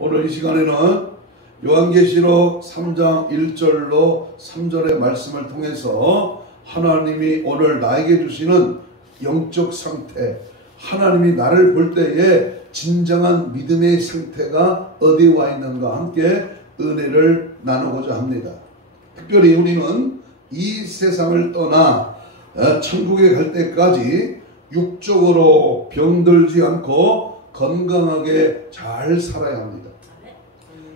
오늘 이 시간에는 요한계시록 3장 1절로 3절의 말씀을 통해서 하나님이 오늘 나에게 주시는 영적 상태, 하나님이 나를 볼 때에 진정한 믿음의 상태가 어디에 와 있는가 함께 은혜를 나누고자 합니다. 특별히 우리는 이 세상을 떠나 천국에 갈 때까지 육적으로 병들지 않고 건강하게 잘 살아야 합니다.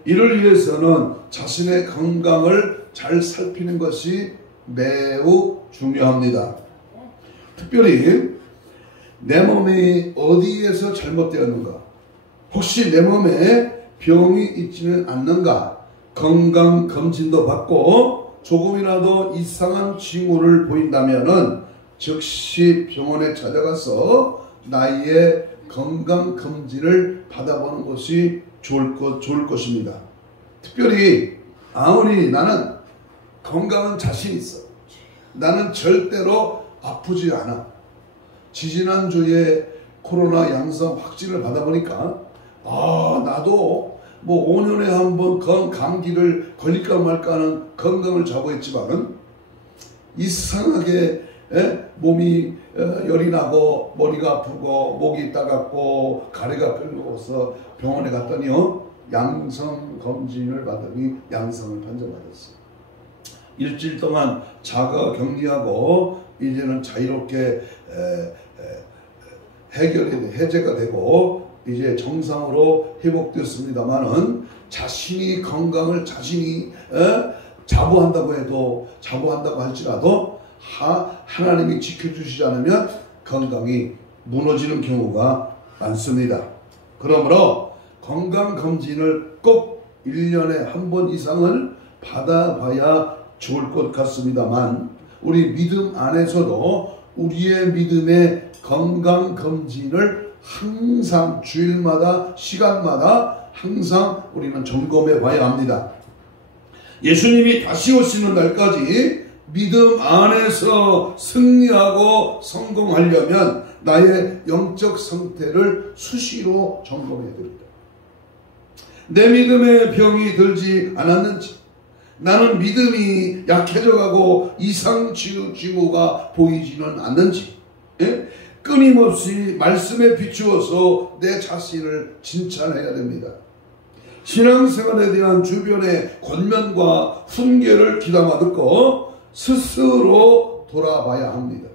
이를 위해서는 자신의 건강을 잘 살피는 것이 매우 중요합니다. 특별히 내 몸이 어디에서 잘못되었는가, 혹시 내 몸에 병이 있지는 않는가, 건강검진도 받고 조금이라도 이상한 징후를 보인다면 즉시 병원에 찾아가서 나의 건강검진을 받아보는 것이 좋을 것입니다. 특별히 아무리 나는 건강한 자신 있어, 나는 절대로 아프지 않아, 지지난주에 코로나 양성 확진을 받아보니까 나도 뭐 5년에 한 번 감기를 걸릴까 말까 하는 건강을 자부했지만은 이상하게 몸이 열이 나고 머리가 아프고 목이 따갑고 가래가 끓고서 병원에 갔더니요, 양성 검진을 받더니 양성을 판정받았어요. 일주일 동안 자가 격리하고 이제는 자유롭게 해제가 되고 이제 정상으로 회복됐습니다만은 자신이 건강을 자신이 자부한다고 할지라도 하나님이 지켜주시지 않으면 건강이 무너지는 경우가 많습니다. 그러므로 건강검진을 꼭 1년에 한 번 이상을 받아봐야 좋을 것 같습니다만, 우리 믿음 안에서도 우리의 믿음의 건강검진을 항상 주일마다 시간마다 항상 우리는 점검해 봐야 합니다. 예수님이 다시 오시는 날까지 믿음 안에서 승리하고 성공하려면 나의 영적 상태를 수시로 점검해야 됩니다. 내 믿음에 병이 들지 않았는지, 나는 믿음이 약해져가고 이상 징후가 보이지는 않는지, 끊임없이 말씀에 비추어서 내 자신을 진찰해야 됩니다. 신앙생활에 대한 주변의 권면과 훈계를 귀담아 듣고 스스로 돌아봐야 합니다.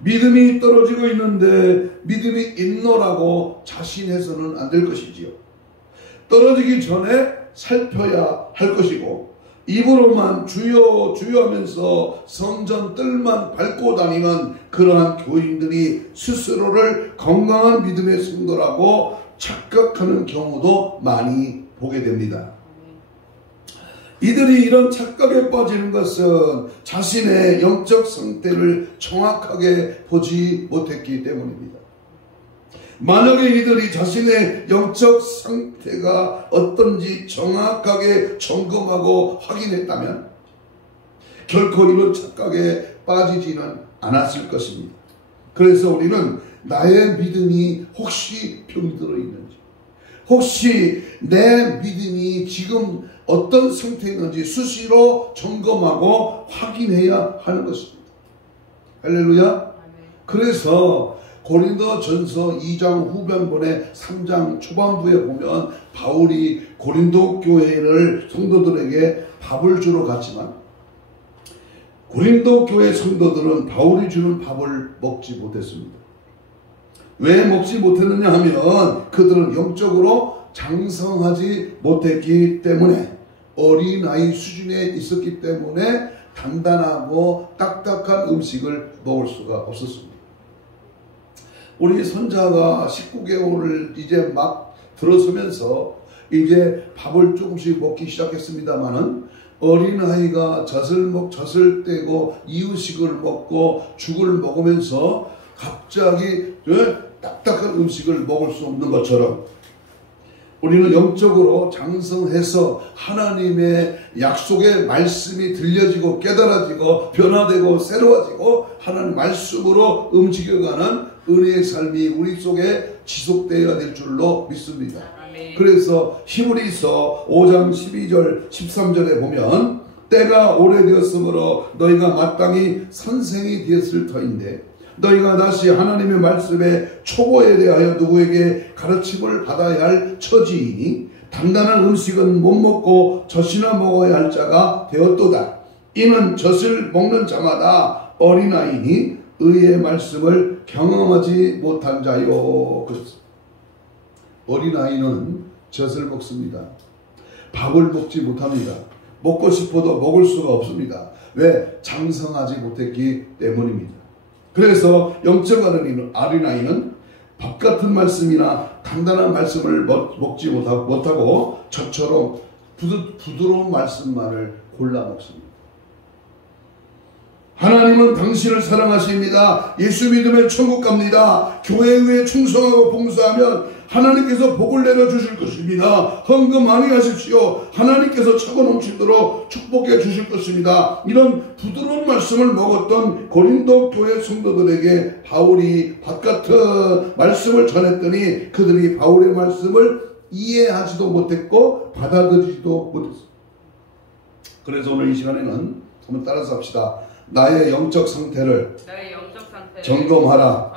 믿음이 떨어지고 있는데 믿음이 있노라고 자신해서는 안 될 것이지요. 떨어지기 전에 살펴야 할 것이고, 입으로만 주여 주여 하면서 성전 뜰만 밟고 다니는 그러한 교인들이 스스로를 건강한 믿음의 성도라고 착각하는 경우도 많이 보게 됩니다. 이들이 이런 착각에 빠지는 것은 자신의 영적 상태를 정확하게 보지 못했기 때문입니다. 만약에 이들이 자신의 영적 상태가 어떤지 정확하게 점검하고 확인했다면 결코 이런 착각에 빠지지는 않았을 것입니다. 그래서 우리는 나의 믿음이 혹시 병이 들어있는지, 혹시 내 믿음이 지금 어떤 상태에 있는지 수시로 점검하고 확인해야 하는 것입니다. 할렐루야. 그래서 고린도전서 2장 후반부에 3장 초반부에 보면 바울이 고린도 교회를 성도들에게 밥을 주러 갔지만 고린도 교회 성도들은 바울이 주는 밥을 먹지 못했습니다. 왜 먹지 못했느냐 하면 그들은 영적으로 장성하지 못했기 때문에, 어린아이 수준에 있었기 때문에 단단하고 딱딱한 음식을 먹을 수가 없었습니다. 우리 손자가 19개월을 이제 막 들어서면서 이제 밥을 조금씩 먹기 시작했습니다만은, 어린아이가 젖을 떼고 이유식을 먹고 죽을 먹으면서 갑자기 딱딱한 음식을 먹을 수 없는 것처럼 우리는 영적으로 장성해서 하나님의 약속의 말씀이 들려지고 깨달아지고 변화되고 새로워지고 하나님 말씀으로 움직여가는 은혜의 삶이 우리 속에 지속되어야 될 줄로 믿습니다. 그래서 히브리서 5장 12절 13절에 보면 때가 오래되었으므로 너희가 마땅히 선생이 되었을 터인데 너희가 다시 하나님의 말씀의 초보에 대하여 누구에게 가르침을 받아야 할 처지이니 단단한 음식은 못 먹고 젖이나 먹어야 할 자가 되었도다. 이는 젖을 먹는 자마다 어린아이니 의의 말씀을 경험하지 못한 자요. 어린아이는 젖을 먹습니다. 밥을 먹지 못합니다. 먹고 싶어도 먹을 수가 없습니다. 왜? 장성하지 못했기 때문입니다. 그래서 영적 어린아이는 밥 같은 말씀이나 단단한 말씀을 먹지 못하고 저처럼 부드러운 말씀만을 골라 먹습니다. 하나님은 당신을 사랑하십니다. 예수 믿으면 천국 갑니다. 교회에 충성하고 봉사하면 하나님께서 복을 내려주실 것입니다. 헌금 많이 하십시오. 하나님께서 차고 넘치도록 축복해 주실 것입니다. 이런 부드러운 말씀을 먹었던 고린도 교회 성도들에게 바울이 바깥의 말씀을 전했더니 그들이 바울의 말씀을 이해하지도 못했고 받아들이지도 못했습니다. 그래서 오늘 이 시간에는 한번 따라서 합시다. 나의 영적 상태를 점검하라.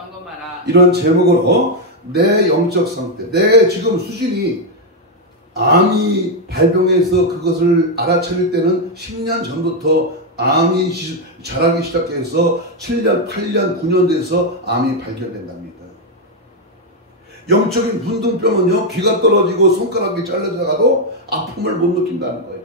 이런 제목으로 내 영적 상태, 내 지금 수준이 암이 발병해서 그것을 알아차릴 때는 10년 전부터 암이 자라기 시작해서 7년, 8년, 9년 돼서 암이 발견된답니다. 영적인 문둥병은요, 귀가 떨어지고 손가락이 잘려나가도 아픔을 못 느낀다는 거예요.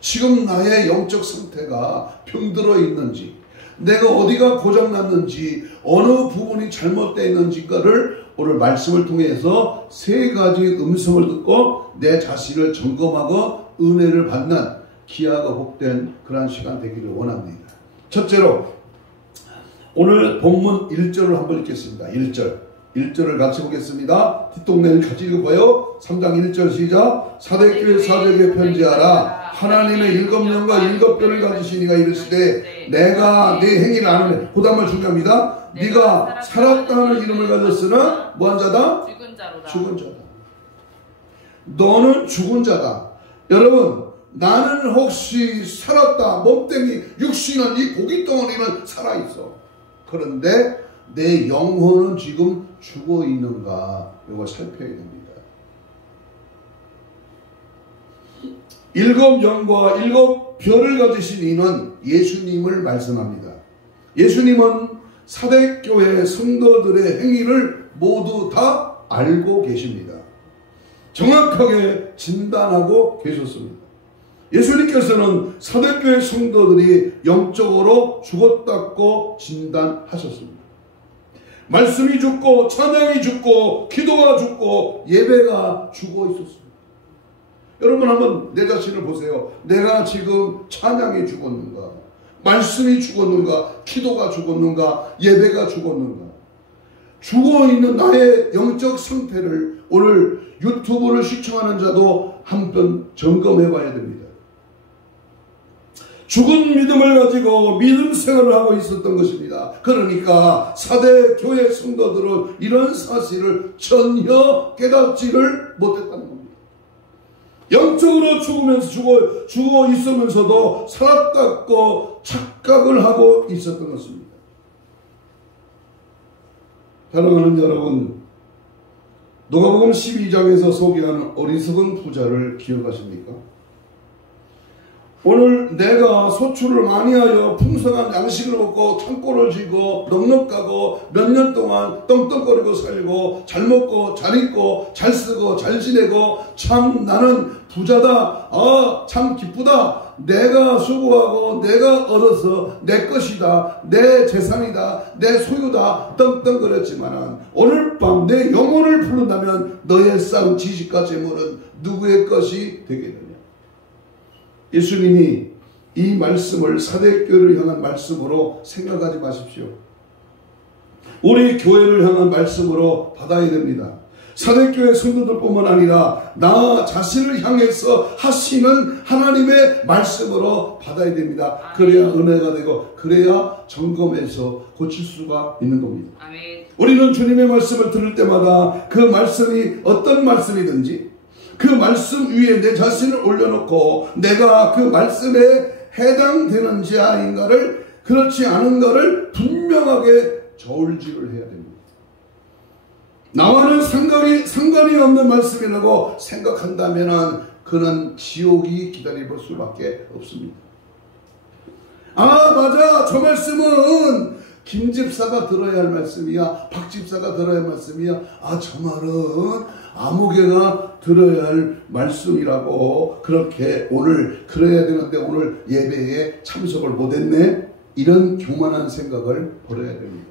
지금 나의 영적 상태가 병들어 있는지, 내가 어디가 고장났는지, 어느 부분이 잘못되어 있는지를 오늘 말씀을 통해서 세 가지 음성을 듣고 내 자신을 점검하고 은혜를 받는 귀하고 복된 그러한 시간 되기를 원합니다. 첫째로 오늘 본문 1절을 한번 읽겠습니다. 1절을 같이 보겠습니다. 뒷동네를 같이 읽어봐요. 3장 1절 시작. 사대교회 사도에게 편지하라. 하나님의 7년과 7뼈를 가지신 이가 이르시되 내가 네 행위를 아느니, 그 다음을 중요합니다. 네가 살았다는 이름을 가졌으나 뭐한 자다? 죽은 자다. 너는 죽은 자다. 여러분, 나는 혹시 살았다. 몸뚱이 육신은 이 고깃덩어리는 살아있어. 그런데 내 영혼은 지금 죽어 있는가? 이걸 살펴야 됩니다. 7영과 7뼈를 가지신 이는 예수님을 말씀합니다. 예수님은 사대교회 성도들의 행위를 모두 다 알고 계십니다. 정확하게 진단하고 계셨습니다. 예수님께서는 사대교회 성도들이 영적으로 죽었다고 진단하셨습니다. 말씀이 죽고 찬양이 죽고 기도가 죽고 예배가 죽어 있었습니다. 여러분 한번 내 자신을 보세요. 내가 지금 찬양이 죽었는가? 말씀이 죽었는가? 기도가 죽었는가? 예배가 죽었는가? 죽어있는 나의 영적 상태를 오늘 유튜브를 시청하는 자도 한번 점검해 봐야 됩니다. 죽은 믿음을 가지고 믿음 생활을 하고 있었던 것입니다. 그러니까 사대 교회 성도들은 이런 사실을 전혀 깨닫지를 못했다는 겁니다. 영적으로 죽어 있으면서도 살았다고 착각을 하고 있었던 것입니다. 사랑하는 여러분, 누가복음 12장에서 소개하는 어리석은 부자를 기억하십니까? 오늘 내가 소출을 많이 하여 풍성한 양식을 먹고 창고를 지고 넉넉하고 몇 년 동안 떵떵거리고 살고 잘 먹고 잘 입고 잘 쓰고 잘 지내고 참 나는 부자다. 참 기쁘다. 내가 수고하고 내가 얻어서 내 것이다. 내 재산이다. 내 소유다. 떵떵거렸지만 오늘 밤 내 영혼을 부른다면 너의 쌓은 지식과 재물은 누구의 것이 되겠느냐. 예수님이 이 말씀을 사대교회를 향한 말씀으로 생각하지 마십시오. 우리 교회를 향한 말씀으로 받아야 됩니다. 사대교회 성도들뿐만 아니라 나 자신을 향해서 하시는 하나님의 말씀으로 받아야 됩니다. 그래야 은혜가 되고 그래야 점검해서 고칠 수가 있는 겁니다. 우리는 주님의 말씀을 들을 때마다 그 말씀이 어떤 말씀이든지 그 말씀 위에 내 자신을 올려놓고 내가 그 말씀에 해당되는 자인가를, 그렇지 않은가를 분명하게 저울질을 해야 됩니다. 나와는 상관이 없는 말씀이라고 생각한다면 그는 지옥이 기다릴 수밖에 없습니다. 아, 맞아, 저 말씀은 김 집사가 들어야 할 말씀이야, 박 집사가 들어야 할 말씀이야, 아, 저 말은 아무개가 들어야 할 말씀이라고, 그렇게 오늘 그래야 되는데 오늘 예배에 참석을 못했네, 이런 교만한 생각을 버려야 됩니다.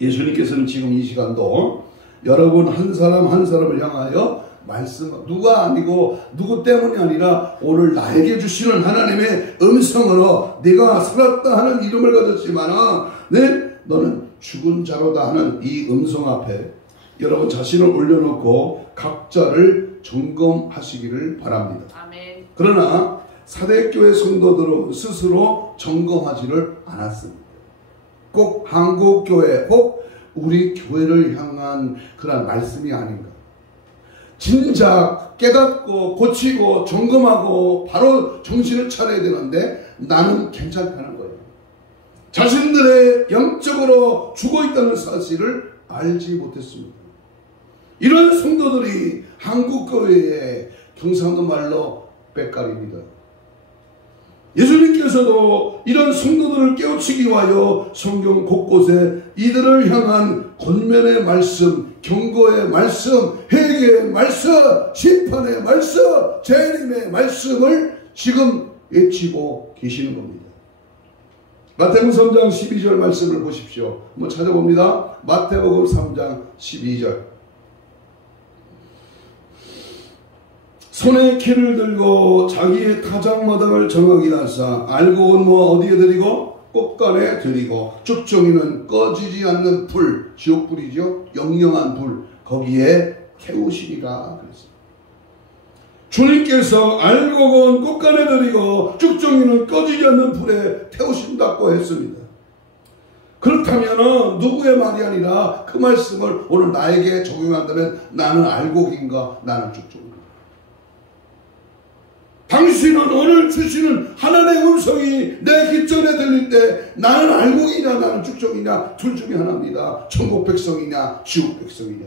예수님께서는 지금 이 시간도 여러분 한 사람 한 사람을 향하여 말씀, 누가 아니고 누구 때문이 아니라 오늘 나에게 주시는 하나님의 음성으로 내가 살았다 하는 이름을 가졌지만 네, 너는 죽은 자로다 하는 이 음성 앞에 여러분 자신을 올려놓고 각자를 점검하시기를 바랍니다. 아멘. 그러나 사대교회 성도들은 스스로 점검하지를 않았습니다. 꼭 한국교회, 꼭 우리 교회를 향한 그런 말씀이 아닌가. 진작 깨닫고 고치고 점검하고 바로 정신을 차려야 되는데 나는 괜찮다는 거예요. 자신들의 영적으로 죽어있다는 사실을 알지 못했습니다. 이런 성도들이 한국교회의 경상도 말로 빽가리입니다. 예수님께서도 이런 성도들을 깨우치기 위하여 성경 곳곳에 이들을 향한 권면의 말씀, 경고의 말씀, 회개의 말씀, 심판의 말씀, 재림의 말씀을 지금 외치고 계시는 겁니다. 마태복음 3장 12절 말씀을 보십시오. 한번 찾아봅니다. 마태복음 3장 12절. 손에 키를 들고 자기의 타작마당을 정하게 하사 알곡은 어디에 드리고 꽃간에 드리고 쭉정이는 꺼지지 않는 불, 지옥불이죠. 영영한 불, 거기에 태우시리라 그랬습니다. 주님께서 알곡은 꽃간에 드리고 쭉정이는 꺼지지 않는 불에 태우신다고 했습니다. 그렇다면 누구의 말이 아니라 그 말씀을 오늘 나에게 적용한다면 나는 알곡인가, 나는 쭉정인가? 당신은 오늘 주시는 하나님의 음성이 내 귓전에 들릴 때 나는 알곡이냐 나는 쭉정이냐, 둘 중에 하나입니다. 천국 백성이냐 지옥 백성이냐.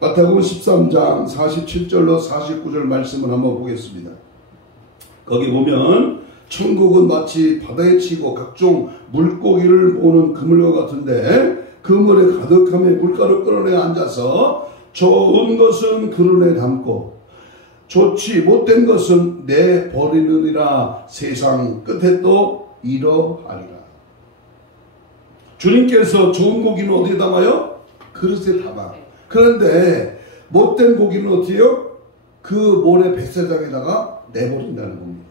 마태복음 13장 47절로 49절 말씀을 한번 보겠습니다. 거기 보면 천국은 마치 바다에 치고 각종 물고기를 모으는 그물과 같은데 그물에 가득함에 물가를 끌어내 앉아서 좋은 것은 그릇에 담고 좋지 못된 것은 내버리느니라. 세상 끝에 또 이러하리라. 주님께서 좋은 고기는 어디에 담아요? 그릇에 담아. 그런데 못된 고기는 어떻게 해요? 그 모래 백사장에다가 내버린다는 겁니다.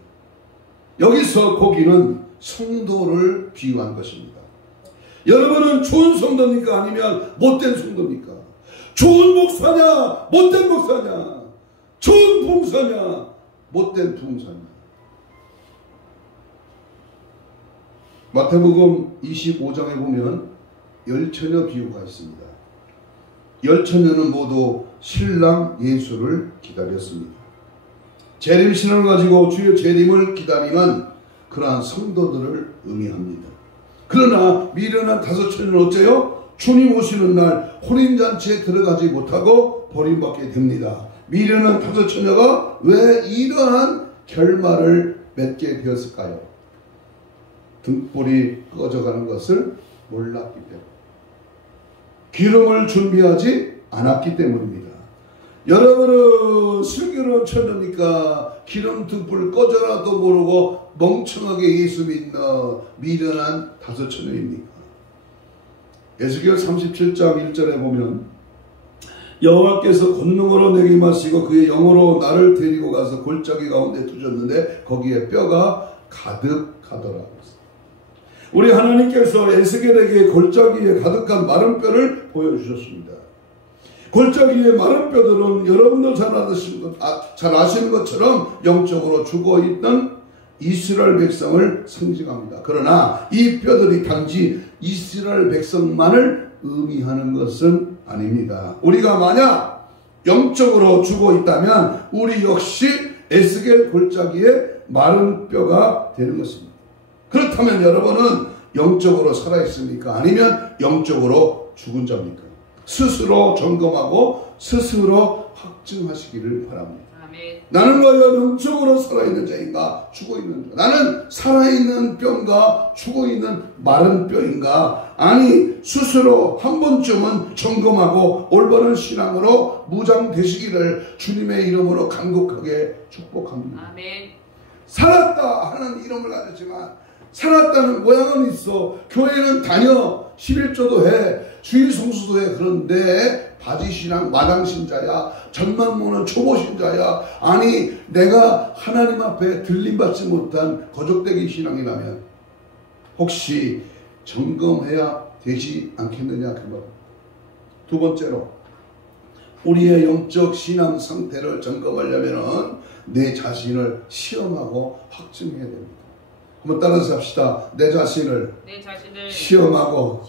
여기서 고기는 성도를 비유한 것입니다. 여러분은 좋은 성도입니까? 아니면 못된 성도입니까? 좋은 목사냐? 못된 목사냐? 좋은 봉사냐? 못된 봉사냐? 마태복음 25장에 보면 열처녀 비유가 있습니다. 열처녀는 모두 신랑 예수를 기다렸습니다. 재림신을 가지고 주의 재림을 기다리는 그러한 성도들을 의미합니다. 그러나 미련한 다섯 처녀는 어째요? 주님 오시는 날 혼인잔치에 들어가지 못하고 버림받게 됩니다. 미련한 다섯 처녀가 왜 이러한 결말을 맺게 되었을까요? 등불이 꺼져가는 것을 몰랐기 때문에, 기름을 준비하지 않았기 때문입니다. 여러분은 슬기로운 처녀니까 기름 등불 꺼져라도 모르고 멍청하게 예수 믿는 미련한 다섯 처녀입니까? 에스겔 37장 1절에 보면 여호와께서 권능으로 내게 임하시고 그의 영으로 나를 데리고 가서 골짜기 가운데 두셨는데 거기에 뼈가 가득하더라. 우리 하나님께서 에스겔에게 골짜기에 가득한 마른 뼈를 보여주셨습니다. 골짜기의 마른 뼈들은 여러분도 잘 아시는 것처럼 영적으로 죽어있던 이스라엘 백성을 상징합니다. 그러나 이 뼈들이 단지 이스라엘 백성만을 의미하는 것은 아닙니다. 우리가 만약 영적으로 죽어 있다면 우리 역시 에스겔 골짜기에 마른 뼈가 되는 것입니다. 그렇다면 여러분은 영적으로 살아있습니까? 아니면 영적으로 죽은 자입니까? 스스로 점검하고 스스로 확증하시기를 바랍니다. 아멘. 나는 과연 영적으로 살아있는 자인가 죽어있는 자? 나는 살아있는 뼈인가 죽어있는 마른 뼈인가? 아니 스스로 한 번쯤은 점검하고 올바른 신앙으로 무장되시기를 주님의 이름으로 간곡하게 축복합니다. 아멘. 살았다 하는 이름을 가졌지만 살았다는 모양은 있어. 교회는 다녀. 11조도 해. 주일 성수도 해. 그런데 바지신앙 마당신자야. 전망모는 초보신자야. 아니 내가 하나님 앞에 들림받지 못한 거적대기 신앙이라면 혹시 점검해야 되지 않겠느냐 그 말. 두 번째로 우리의 영적 신앙 상태를 점검하려면 내 자신을 시험하고 확증해야 됩니다. 한번 따라서 합시다. 내 자신을 시험하고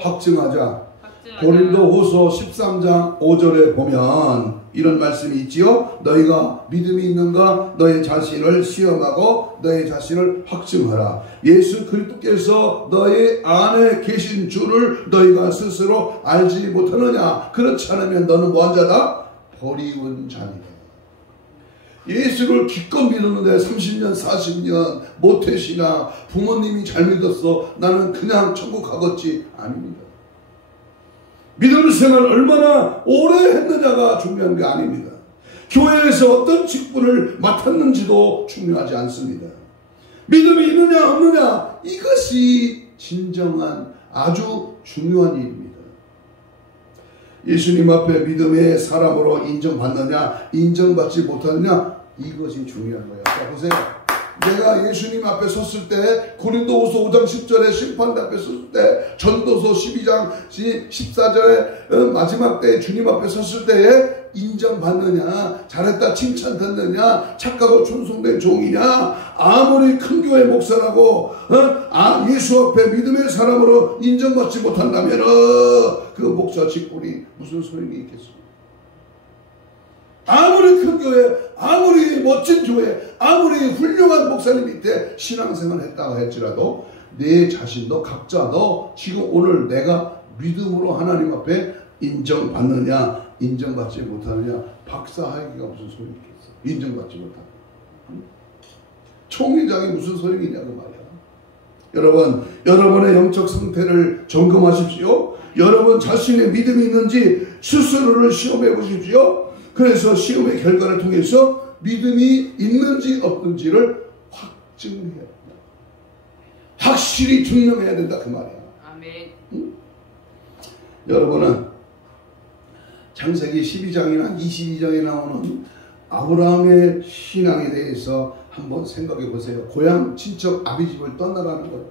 확증하자. 고린도후서 13장 5절에 보면 이런 말씀이 있지요. 너희가 믿음이 있는가? 너의 자신을 시험하고 너의 자신을 확증하라. 예수 그리스도께서 너희 안에 계신 줄을 너희가 스스로 알지 못하느냐? 그렇지 않으면 너는 뭐한 자다? 버리운 자니라. 예수를 기껏 믿었는데 30년 40년 모태신앙 부모님이 잘 믿었어 나는 그냥 천국 가겠지. 아닙니다. 믿음 생활 얼마나 오래 했느냐가 중요한 게 아닙니다. 교회에서 어떤 직분을 맡았는지도 중요하지 않습니다. 믿음이 있느냐 없느냐 이것이 진정한 아주 중요한 일입니다. 예수님 앞에 믿음의 사람으로 인정받느냐 인정받지 못하느냐 이것이 중요한 거예요. 자 보세요. 내가 예수님 앞에 섰을 때 고린도후서 5장 10절에 심판대 앞에 섰을 때 전도서 12장 14절에 마지막 때 주님 앞에 섰을 때에 인정받느냐 잘했다 칭찬 듣느냐 착하고 충성된 종이냐 아무리 큰 교회 목사라고 예수 앞에 믿음의 사람으로 인정받지 못한다면 그 목사 직분이 무슨 소용이 있겠습니까? 아무리 큰 교회 아무리 멋진 교회 아무리 훌륭한 목사님 밑에 신앙생활 했다고 할지라도 내 자신도 각자도 지금 오늘 내가 믿음으로 하나님 앞에 인정받느냐 인정받지 못하느냐 박사학위가 무슨 소용이 있겠어. 인정받지 못하느냐 총회장이 무슨 소용이냐고 말이야. 여러분 여러분의 영적 상태를 점검하십시오. 여러분 자신의 믿음이 있는지 스스로를 시험해 보십시오. 그래서 시험의 결과를 통해서 믿음이 있는지 없는지를 확증해야 된다. 확실히 증명해야 된다 그 말이야. 아멘. 응? 여러분은 창세기 12장이나 22장에 나오는 아브라함의 신앙에 대해서 한번 생각해 보세요. 고향 친척 아비집을 떠나라는 거예요.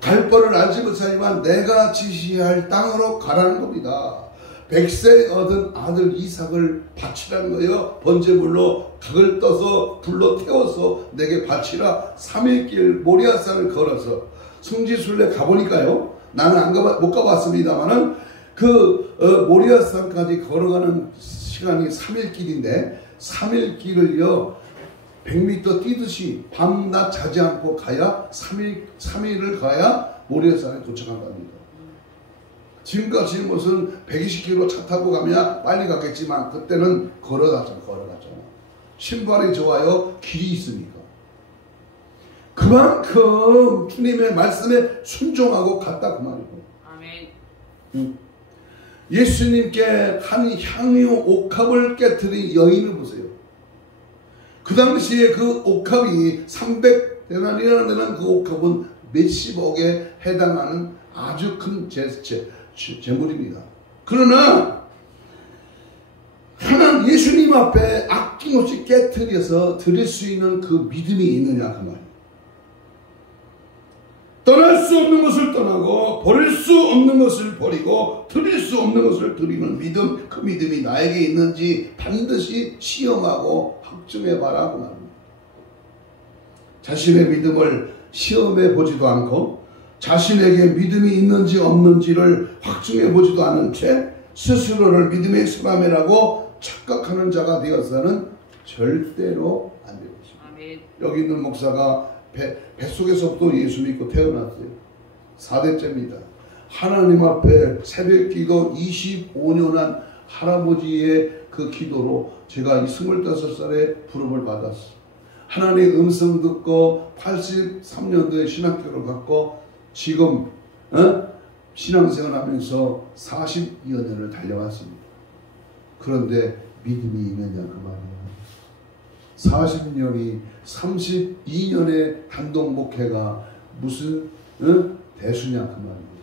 갈 바를 알지 못하지만 내가 지시할 땅으로 가라는 겁니다. 100세 얻은 아들 이삭을 바치라는 거예요. 번제물로 각을 떠서 불로 태워서 내게 바치라. 3일 길 모리아산을 걸어서 성지순례 가보니까요. 나는 못 가봤습니다만은 모리아산까지 걸어가는 시간이 3일 길인데 3일 길을요 100m 뛰듯이 밤낮 자지 않고 가야 3일을 가야 모리아산에 도착한답니다. 지금까지 무슨 120km 차 타고 가면 빨리 갔겠지만 그때는 걸어갔잖아. 신발이 좋아요? 길이 있으니까. 그만큼 주님의 말씀에 순종하고 갔다 그 말이고. 아멘. 예수님께 한 향유 옥합을 깨뜨린 여인을 보세요. 그 당시에 그 옥합이 300데나리라는 데는 그 옥합은 몇십억에 해당하는 아주 큰 재물입니다. 그러나 하나님 예수님 앞에 아낌없이 깨뜨려서 드릴 수 있는 그 믿음이 있느냐 그 말. 떠날 수 없는 것을 떠나고 버릴 수 없는 것을 버리고 드릴 수 없는 것을 드리는 믿음, 그 믿음이 나에게 있는지 반드시 시험하고 확증해봐라 그 말입니다. 자신의 믿음을 시험해 보지도 않고 자신에게 믿음이 있는지 없는지를 확증해 보지도 않은 채 스스로를 믿음의 사람이라고 착각하는 자가 되어서는 절대로 안 되고 있습니다. 여기 있는 목사가 뱃속에서부터 예수 믿고 태어났어요. 4대째입니다. 하나님 앞에 새벽 기도 25년 한 할아버지의 그 기도로 제가 25살에 부름을 받았어요. 하나님의 음성 듣고 83년도에 신학교를 갔고 지금 신앙생활 하면서 40여 년을 달려왔습니다. 그런데 믿음이 있느냐 그 말이에요. 40년이 32년의 단독 목회가 무슨 대수냐 그 말이에요.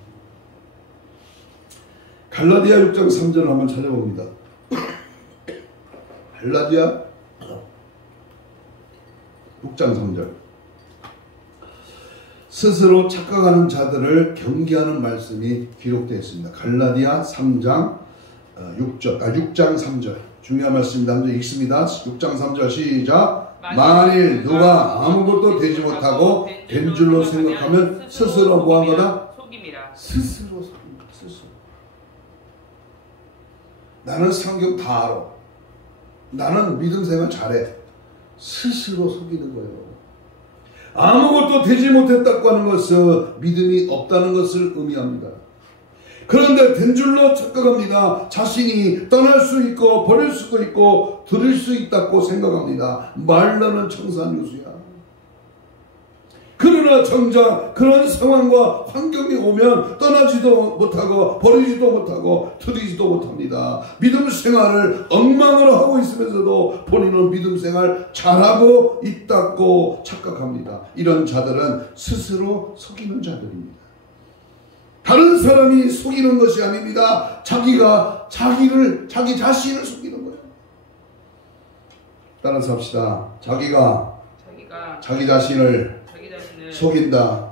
갈라디아 6장 3절을 한번 찾아봅니다. 갈라디아 6장 3절. 스스로 착각하는 자들을 경계하는 말씀이 기록되어 있습니다. 갈라디아 3장 6장 3절. 중요한 말씀입니다. 한번 읽습니다. 6장 3절 시작. 만일 누가 아무것도 되지 못하고 된 줄로 생각하면 스스로 뭐한 거다? 스스로 속입니다. 스스로. 나는 성경 다 알아. 나는 믿음 생활 잘해. 스스로 속이는 거예요. 아무것도 되지 못했다고 하는 것은 믿음이 없다는 것을 의미합니다. 그런데 된 줄로 착각합니다. 자신이 떠날 수 있고 버릴 수도 있고 드릴 수 있다고 생각합니다. 말로는 청산유수야. 그러나 정작 그런 상황과 환경이 오면 떠나지도 못하고 버리지도 못하고 드리지도 못합니다. 믿음 생활을 엉망으로 하고 있으면서도 본인은 믿음 생활 잘하고 있다고 착각합니다. 이런 자들은 스스로 속이는 자들입니다. 다른 사람이 속이는 것이 아닙니다. 자기 자신을 속이는 거예요. 따라서 합시다. 자기가 자기 자신을 속인다.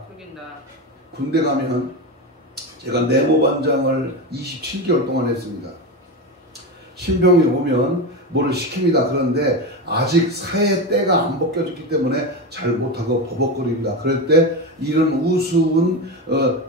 군대 가면 제가 내모반장을 27개월 동안 했습니다. 신병이 오면 뭐를 시킵니다. 그런데 아직 사회 때가 안 벗겨졌기 때문에 잘 못하고 버벅거립니다. 그럴 때 이런 우스운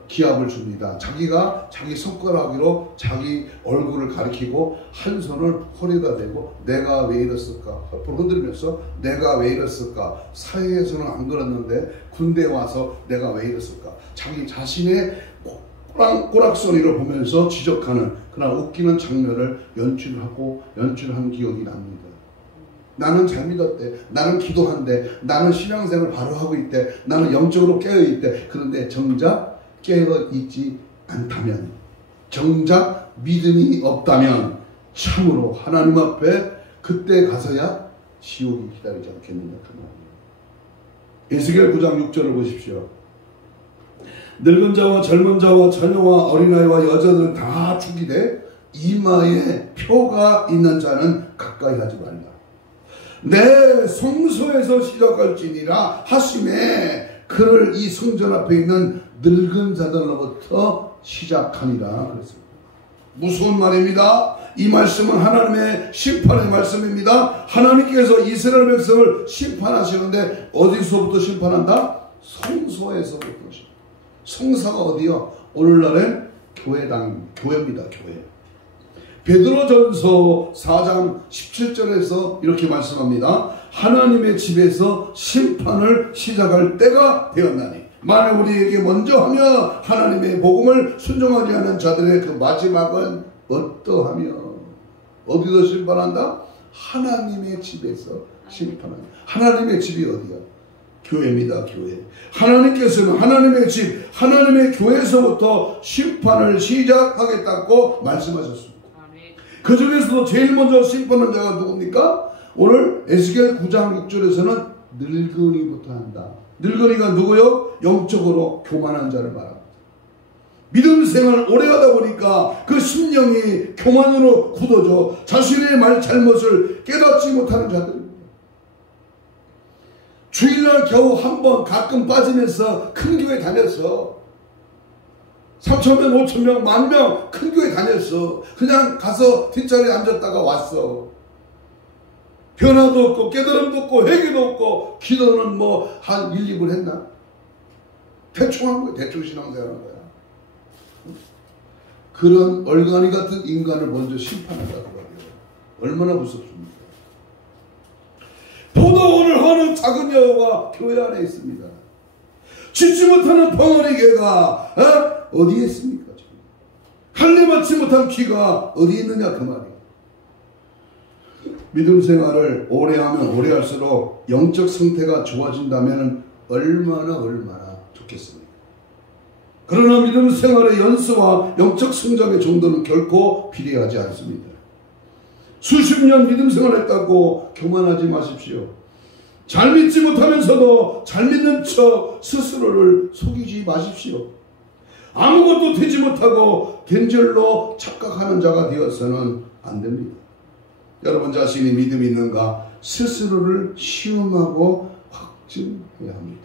기합을 줍니다. 자기가 자기 손가락으로 자기 얼굴을 가리키고 한 손을 허리에다 대고 내가 왜 이랬을까? 앞으로 흔들면서 내가 왜 이랬을까? 사회에서는 안 그랬는데 군대에 와서 내가 왜 이랬을까? 자기 자신의 꼬락소리를 보면서 지적하는 그런 웃기는 장면을 연출한 기억이 납니다. 나는 잘 믿었대. 나는 기도한대. 나는 신앙생활을 바로 하고 있대. 나는 영적으로 깨어있대. 그런데 정작 깨어있지 않다면, 정작 믿음이 없다면 참으로 하나님 앞에 그때 가서야 지옥이 기다리지 않겠느냐 그 말이에요. 에스겔 9장 6절을 보십시오. 늙은 자와 젊은 자와 처녀와 어린아이와 여자들 다 죽이되 이마에 표가 있는 자는 가까이 하지 말라. 내 성소에서 시작할지니라 하심에 그를 이 성전 앞에 있는 늙은 자들로부터 시작하니라 그랬습니다. 무서운 말입니다. 이 말씀은 하나님의 심판의 말씀입니다. 하나님께서 이스라엘 백성을 심판하시는데 어디서부터 심판한다? 성소에서부터 심판합니다. 성사가 어디요? 오늘날엔 교회입니다. 교회. 베드로전서 4장 17절에서 이렇게 말씀합니다. 하나님의 집에서 심판을 시작할 때가 되었나니 만일 우리에게 먼저 하며 하나님의 복음을 순종하지 않은 자들의 그 마지막은 어떠하며 어디서 심판한다? 하나님의 집에서 심판한다. 하나님의 집이 어디야? 교회입니다. 교회. 하나님께서는 하나님의 집, 하나님의 교회에서부터 심판을 시작하겠다고 말씀하셨습니다. 그 중에서도 제일 먼저 심판한 자가 누굽니까? 오늘 에스겔 9장 6절에서는 늙은이부터 한다. 늙은이가 누구요? 영적으로 교만한 자를 말합니다. 믿음 생활을 오래 하다 보니까 그 심령이 교만으로 굳어져 자신의 잘못을 깨닫지 못하는 자들입니다. 주일날 겨우 한 번 가끔 빠지면서 큰 교회 다녔어. 3,000명, 5,000명, 10,000명 큰 교회 다녔어. 그냥 가서 뒷자리에 앉았다가 왔어. 변화도 없고 깨달음도 없고 회개도 없고 기도는 뭐 한 1, 2분 했나? 대충 한 거야. 대충 신앙생활 한 거야. 그런 얼간이 같은 인간을 먼저 심판한다고 하요. 얼마나 무섭습니까? 포도원을 하는 작은 여호가 교회 안에 있습니다. 짓지 못하는 벙어리 개가 어디에 있습니까? 할례 받지 못한 귀가 어디 있느냐 그 말이에요. 믿음 생활을 오래 하면 오래 할수록 영적 상태가 좋아진다면 얼마나 좋겠습니까? 그러나 믿음 생활의 연수와 영적 성장의 정도는 결코 비례하지 않습니다. 수십 년 믿음 생활했다고 교만하지 마십시오. 잘 믿지 못하면서도 잘 믿는 척 스스로를 속이지 마십시오. 아무것도 되지 못하고 된 줄로 착각하는 자가 되어서는 안 됩니다. 여러분 자신이 믿음이 있는가 스스로를 시험하고 확증해야 합니다.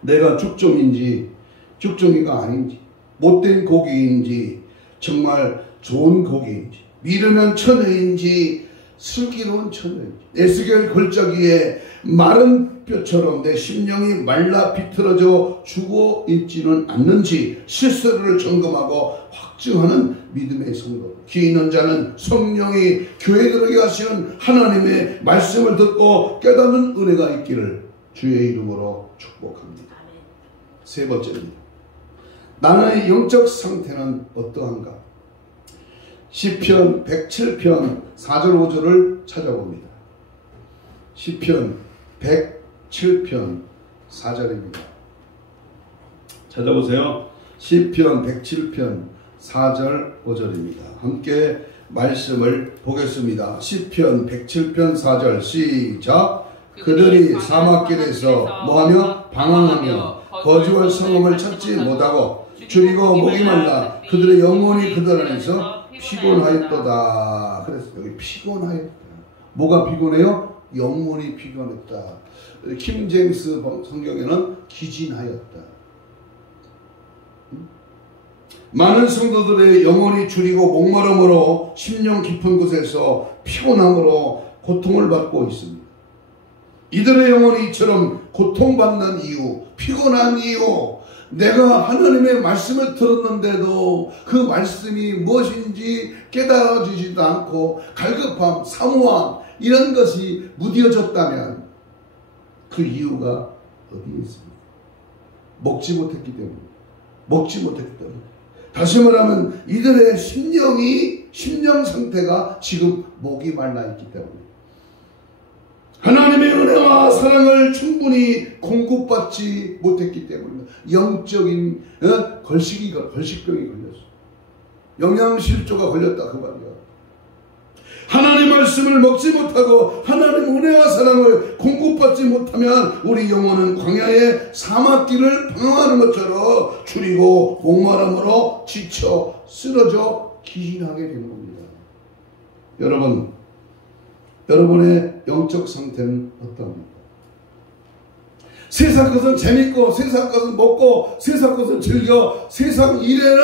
내가 죽종인지 죽종이가 아닌지, 못된 고기인지 정말 좋은 고기인지, 미르면 처녀인지 슬기로운 처녀인지, 에스겔 골짜기에 마른 뼈처럼 내 심령이 말라 비틀어져 죽어 있지는 않는지 스스로를 점검하고 확증하는 믿음의 성도. 귀 있는 자는 성령이 교회 들어게 하시는 하나님의 말씀을 듣고 깨닫는 은혜가 있기를 주의 이름으로 축복합니다. 세 번째입니다. 나의 영적 상태는 어떠한가? 시편 107편 4절 5절을 찾아봅니다. 시편 107편 4절입니다. 찾아보세요. 시편 107편 4절 5절입니다. 함께 말씀을 보겠습니다. 시편 107편 4절 시작. 그들이 사막길에서 뭐하며 방황하며 거주할 성읍을 찾지 못하고 줄이고 목이 말라 그들의 영혼이 그들 안에서 피곤하였도다. 그래서 여기 피곤하였다. 뭐가 피곤해요? 영혼이 피곤했다. 킹제임스 성경에는 기진하였다. 많은 성도들의 영혼이 줄이고 목마름으로 심령 깊은 곳에서 피곤함으로 고통을 받고 있습니다. 이들의 영혼이 이처럼 고통받는 이유, 피곤한 이유, 내가 하나님의 말씀을 들었는데도 그 말씀이 무엇인지 깨달아지지도 않고 갈급함, 사모함 이런 것이 무뎌졌다면 그 이유가 어디에 있습니까? 먹지 못했기 때문에. 다시 말하면 이들의 심령 상태가 지금 목이 말라 있기 때문에 하나님의 은혜와 사랑을 충분히 공급받지 못했기 때문에 영적인 걸식병이 걸렸어. 영양실조가 걸렸다 그 말이야. 하나님 말씀을 먹지 못하고 하나님 은혜와 사랑을 공급받지 못하면 우리 영혼은 광야의 사막길을 방황하는 것처럼 줄이고 목마름으로 지쳐 쓰러져 기진하게 되는 겁니다. 여러분의 영적 상태는 어떠합니까? 세상 것은 재밌고 세상 것은 먹고 세상 것은 즐겨 세상 일에는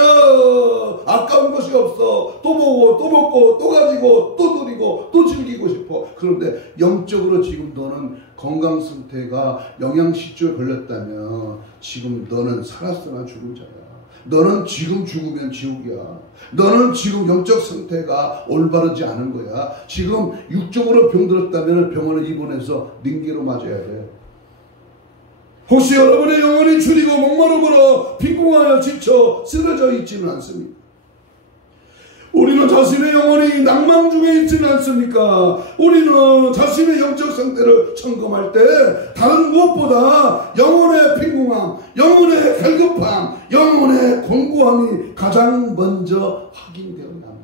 아까운 것이 없어. 또 보고 또 먹고 또 가지고 또 누리고 또 즐기고 싶어. 그런데 영적으로 지금 너는 건강 상태가 영양실조에 걸렸다면 지금 너는 살았으나 죽은 자야. 너는 지금 죽으면 지옥이야. 너는 지금 영적 상태가 올바르지 않은 거야. 지금 육적으로 병들었다면 병원에 입원해서 링기로 맞아야 돼. 혹시 여러분의 영혼이 줄이고 목마름으로 빈궁하여 지쳐 쓰러져 있지는 않습니까? 우리는 자신의 영혼이 낭망 중에 있지는 않습니까? 우리는 자신의 영적 상태를 점검할 때 다른 무엇보다 영혼의 빈궁함, 영혼의 갈급함, 영혼의 공고함이 가장 먼저 확인되어야 합니다.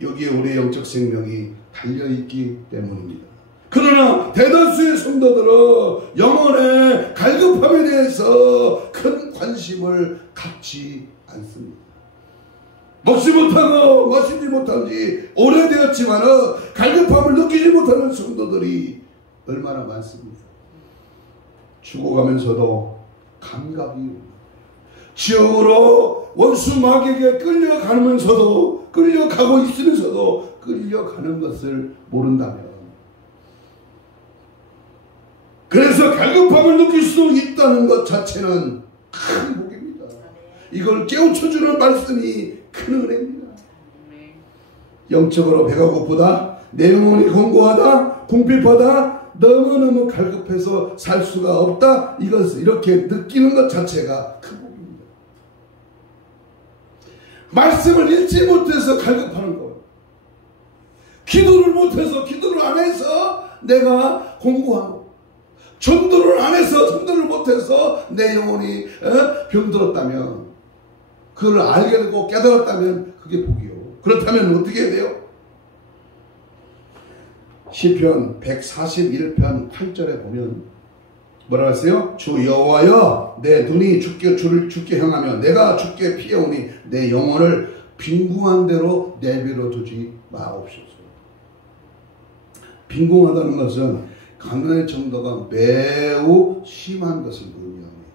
여기에 우리의 영적 생명이 달려있기 때문입니다. 그러나 대다수의 성도들은 영혼의 갈급함에 대해서 큰 관심을 갖지 않습니다. 먹지 못하고 마시지 못한 지 오래되었지만 갈급함을 느끼지 못하는 성도들이 얼마나 많습니까? 죽어가면서도 감각이 지옥으로 원수 마귀에게 끌려가면서도 끌려가고 있으면서도 끌려가는 것을 모른다면 그래서 갈급함을 느낄 수 있다는 것 자체는 큰 복입니다. 이걸 깨우쳐주는 말씀이 큰 은혜입니다. 영적으로 배가 고프다, 내 영혼이 공고하다, 궁핍하다, 너무너무 갈급해서 살 수가 없다, 이것을 이렇게 느끼는 것 자체가 큰 복입니다. 말씀을 읽지 못해서 갈급하는 것, 기도를 못해서, 기도를 안 해서 내가 공고하고, 전도를 안 해서, 전도를 못해서 내 영혼이 병들었다면, 그걸 알게 되고 깨달았다면 그게 복이요. 그렇다면 어떻게 해야 돼요? 시편 141편 8절에 보면 뭐라고 했어요? 주 여호와여, 내 눈이 주께 향하며 내가 주께 피해오니 내 영혼을 빈궁한 대로 내버려 두지 마옵소서. 빈궁하다는 것은 가난의 정도가 매우 심한 것을 의미합니다.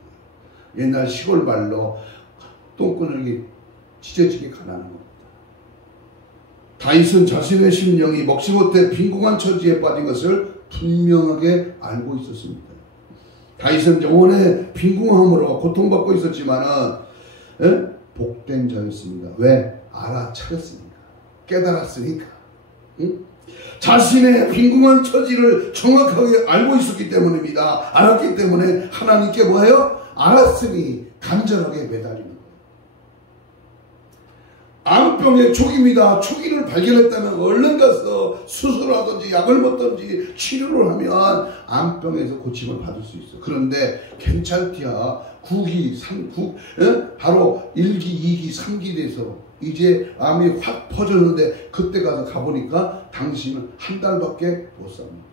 옛날 시골 말로 똥구멍이 찢어지게 가난한 겁니다. 다윗은 자신의 심령이 먹지 못해 빈궁한 처지에 빠진 것을 분명하게 알고 있었습니다. 다윗은 영혼의 빈궁함으로 고통받고 있었지만 복된 자였습니다. 왜? 알아차렸으니까, 깨달았으니까. 응? 자신의 빈궁한 처지를 정확하게 알고 있었기 때문입니다. 알았기 때문에 하나님께 뭐예요? 알았으니 간절하게 매달리는 거예요. 암병의 초기입니다. 초기를 발견했다면 얼른 가서 수술하든지 약을 먹든지 치료를 하면 암병에서 고침을 받을 수 있어. 그런데 괜찮디야. 9기, 3기, 바로 1기, 2기, 3기 돼서 이제 암이 확 퍼졌는데 그때 가서 가보니까 당신은 한 달밖에 못 삽니다.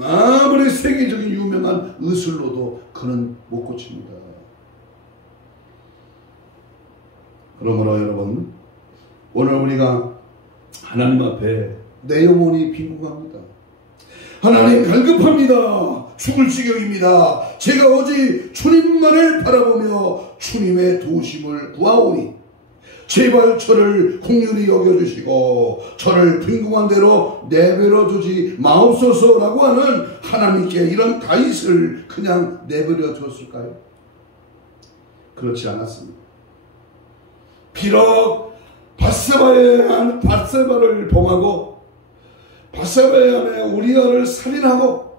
아무리 세계적인 유명한 의술로도 그는 못 고칩니다. 그러므로 여러분, 오늘 우리가 하나님 앞에 내 영혼이 빈궁합니다. 하나님 갈급합니다. 죽을 지경입니다. 제가 오직 주님만을 바라보며 주님의 도우심을 구하오니 제발 저를 긍휼히 여겨주시고 저를 빈궁한 대로 내버려 두지 마옵소서라고 하는 하나님께 이런 다윗을 그냥 내버려 줬을까요? 그렇지 않았습니다. 비록 밧세바를 범하고 밧세바의 아내 우리아를 살인하고